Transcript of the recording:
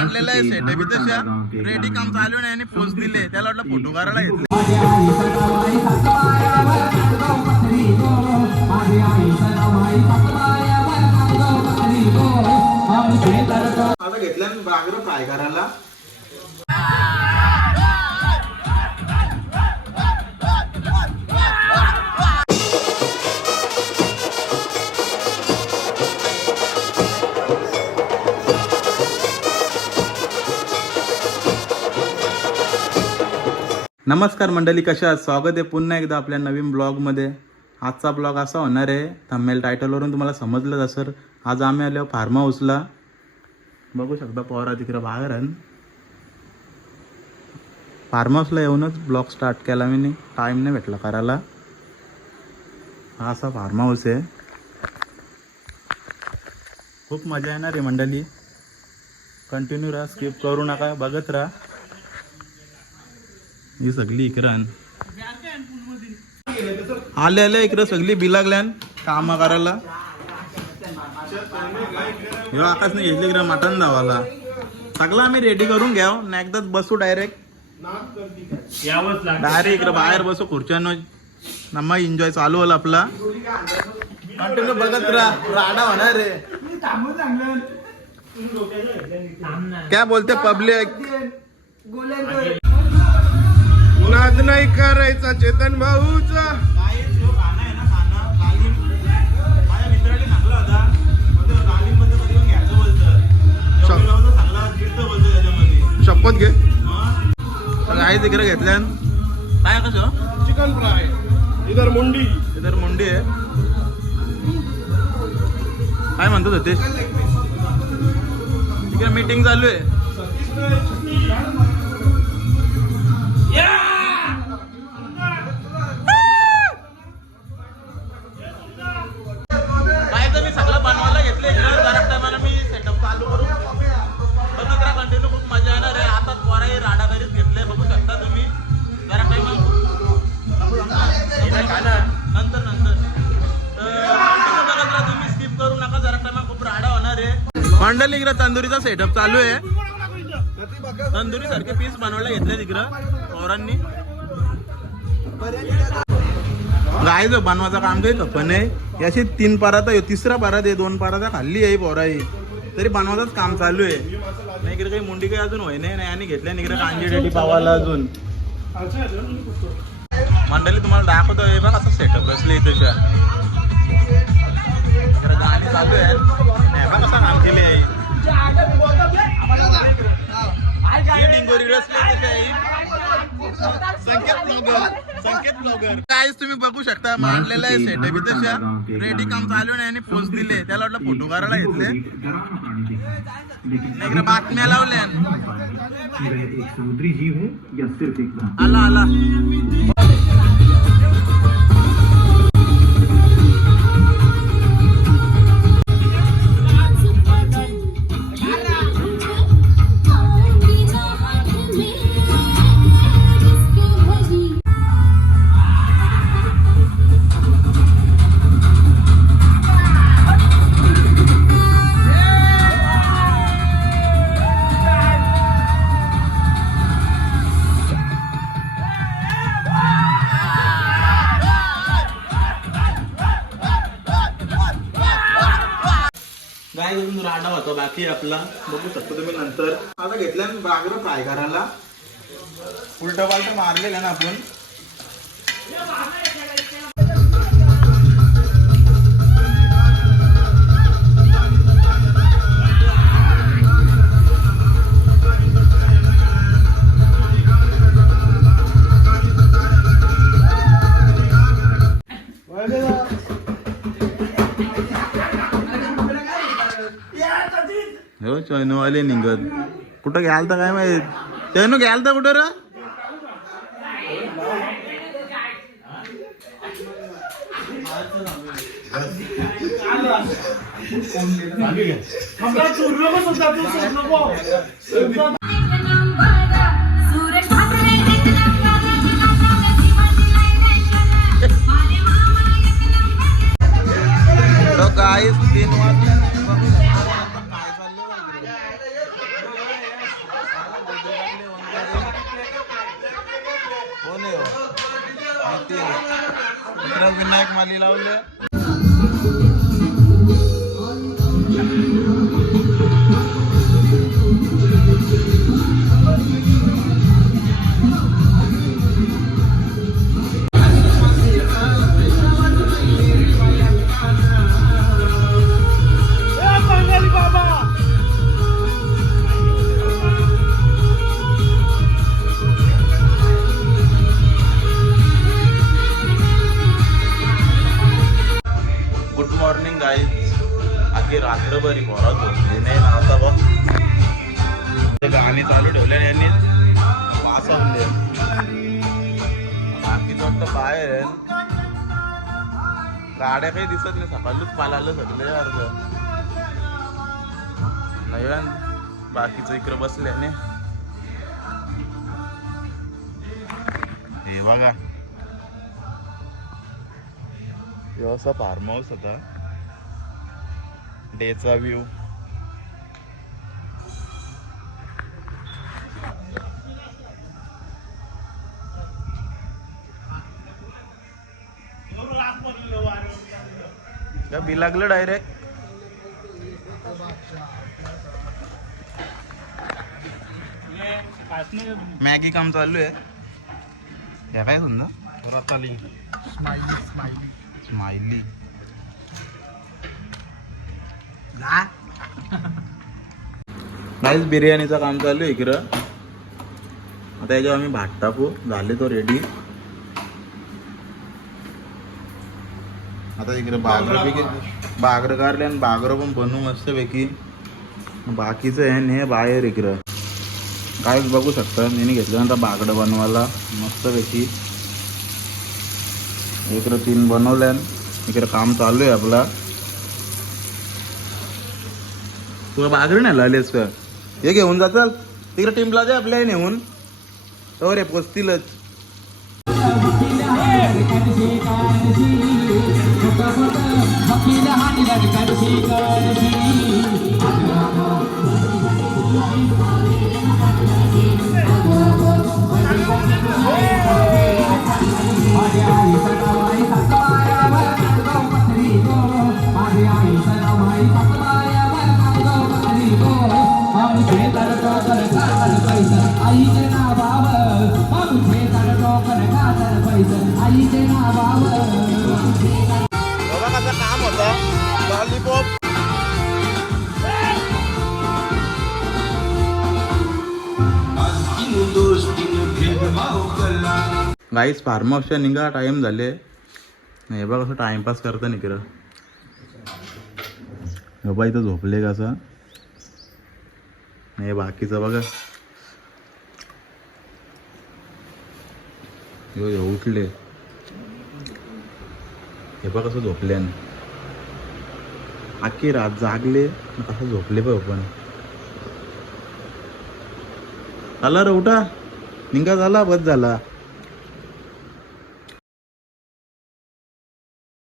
मांडलेला आहे सेटअप तशा रेडी काम चालू नाही आणि पोस्ट दिले त्याला वाटलं फोटो काढायला घेतले. आता घेतल्या बागर फ्राय करायला. नमस्कार मंडळी, कशा आहात? स्वागत आहे पुन्हा एकदा आपल्या नवीन ब्लॉगमध्ये. आजचा ब्लॉग असा होणार आहे, थंबनेल टायटलवरून तुम्हाला समजलं असेल. आज आम्ही आलो फार्म हाऊसला. बघू शकता पोरा तिकडे बाहेर आहे. फार्म हाऊसला येऊनच ब्लॉग स्टार्ट केला मी, टाईम नाही भेटला करायला. हा असा फार्म हाऊस आहे. खूप मजा येणार आहे मंडळी. कंटिन्यू राहा, स्किप करू नका, बघत राहा. ही सगळी इकडं आले आले इकडं सगळी बिलागल्यान काम करायला. हे आकाश नाही घेतली इकडं मटण धावाला. सगळं आम्ही रेडी करून घ्याव ना, एकदाच बसू डायरेक्ट इकडं बाहेर बसू खुर्च्यानं. नम्मा एन्जॉय चालू होला आपला. कंटिन्यू बघत राडा होणार रे. क्या बोलते पब्लिक? नाद नाही करायचा चेतन भाऊचा. शपथ घे काय तिकडे घेतल्या. काय कसं चिकन फ्राय इधर मुंडी आहे. काय म्हणतो सतीश? तिकडे मीटिंग चालू आहे. मी सगळं बनवायला घेतले जरा टायमाला मी सेटअप चालू करू. बघत राहा कंटिन्यू, खूप मजा येणार आहे. आता पोराही राडा करीत घेतले, बघू शकता तुम्ही. जरा टायमा नंतर बघत राहा तुम्ही, स्किप करू नका. जरा टायमा खूप राडा होणार आहे. मंडळी इकडे तंदुरीचा सेटअप चालू आहे. तंदुरी सारखे पीस बनवायला घेतले तिकडं पोरांनी. गाय जो बनवायचा काम काही पण आहे. याची 3 परात आहे, तिसरा परात आहे, 2 परात खाल्ली आहे पोराई. तरी बनवायचंच काम चालू आहे. नाही इकडे काही मुंडी काही अजून होय नाही आणि घेतल्या इकडे कांजी रेडी पावाला अजून. मंडळी तुम्हाला दाखवतो हे बघ असं सेटअप बसले इथेच्या. गाणी चालू आहे. बघ कसं काम केले आहे. संकेत ब्लॉगर काय तुम्ही बघू शकता. मांडलेला आहे सेटअप तशा रेडी काम चालू नाही आणि पोस्ट दिले त्याला वाटलं फोटो काढायला घेतले. इकडे बातम्या लावल्या. आला राडा होता बाकी आपला. बघू शकतो तुम्ही नंतर. आता घेतल्या बागर फ्राय करायला. उलट पालट मारलेला ना आपण. हो चैनवाले निघत कुठं घ्याल तर काय माहित. चैनो घ्याल तर कुठं रे? तो गाइस 3 वाजता इकडं विनायक माली लावले. Good morning guys. आधी रात्रभरी घरात बसले नाही ना आता बघ ते गाणी चालू ठेवले यांनी वाचवले. बाकीच वाटतं बाहेर आहे. गाड्या काही दिसत नाही. सकाळीच पालालं सगळे अर्ध नाही. बाकीचं इकडे बसले ने हे बघा. असा फार्म हाऊस होता. डेचा व्ह्यू. बी लागलं डायरेक्ट. मॅगी काम चालू आहे. या काय समजा रताली स्माइली. नाहीच बिर्याणीचं काम चालू आहे इकडं. आता याच्यावर आम्ही भात टाकू. झाले तो रेडी. आता इकडे बागर काढले आणि बागर पण बनवू मस्त पैकी. बाकीचं आहे हे बाहेर इकडं काय बघू शकता. मी घेतल्यानंतर बागडं बनवायला मस्त पैकी. इकडं 3 बनवल्या. इकडे काम चालू आहे आपला. तुला बागरी नाही लावलीस का? हे घेऊन जाचाल तिकडे टीमला दे आपल्या नेऊन. हो रे पोचतीलच. बाबा कसं काम होतं लॉलीपॉप. गाईस फार्म हाऊसच्या निघा टाइम झाले. नाही बघा कसं टाइमपास करता निकडं. बाबा इथं झोपले कसं नाही. बाकीचं बघा यो उठले. हे बघ कसं झोपले. अख्खी रात जागले कसं झोपले बघ. पण आला रे उठा. निघा झाला बस झाला.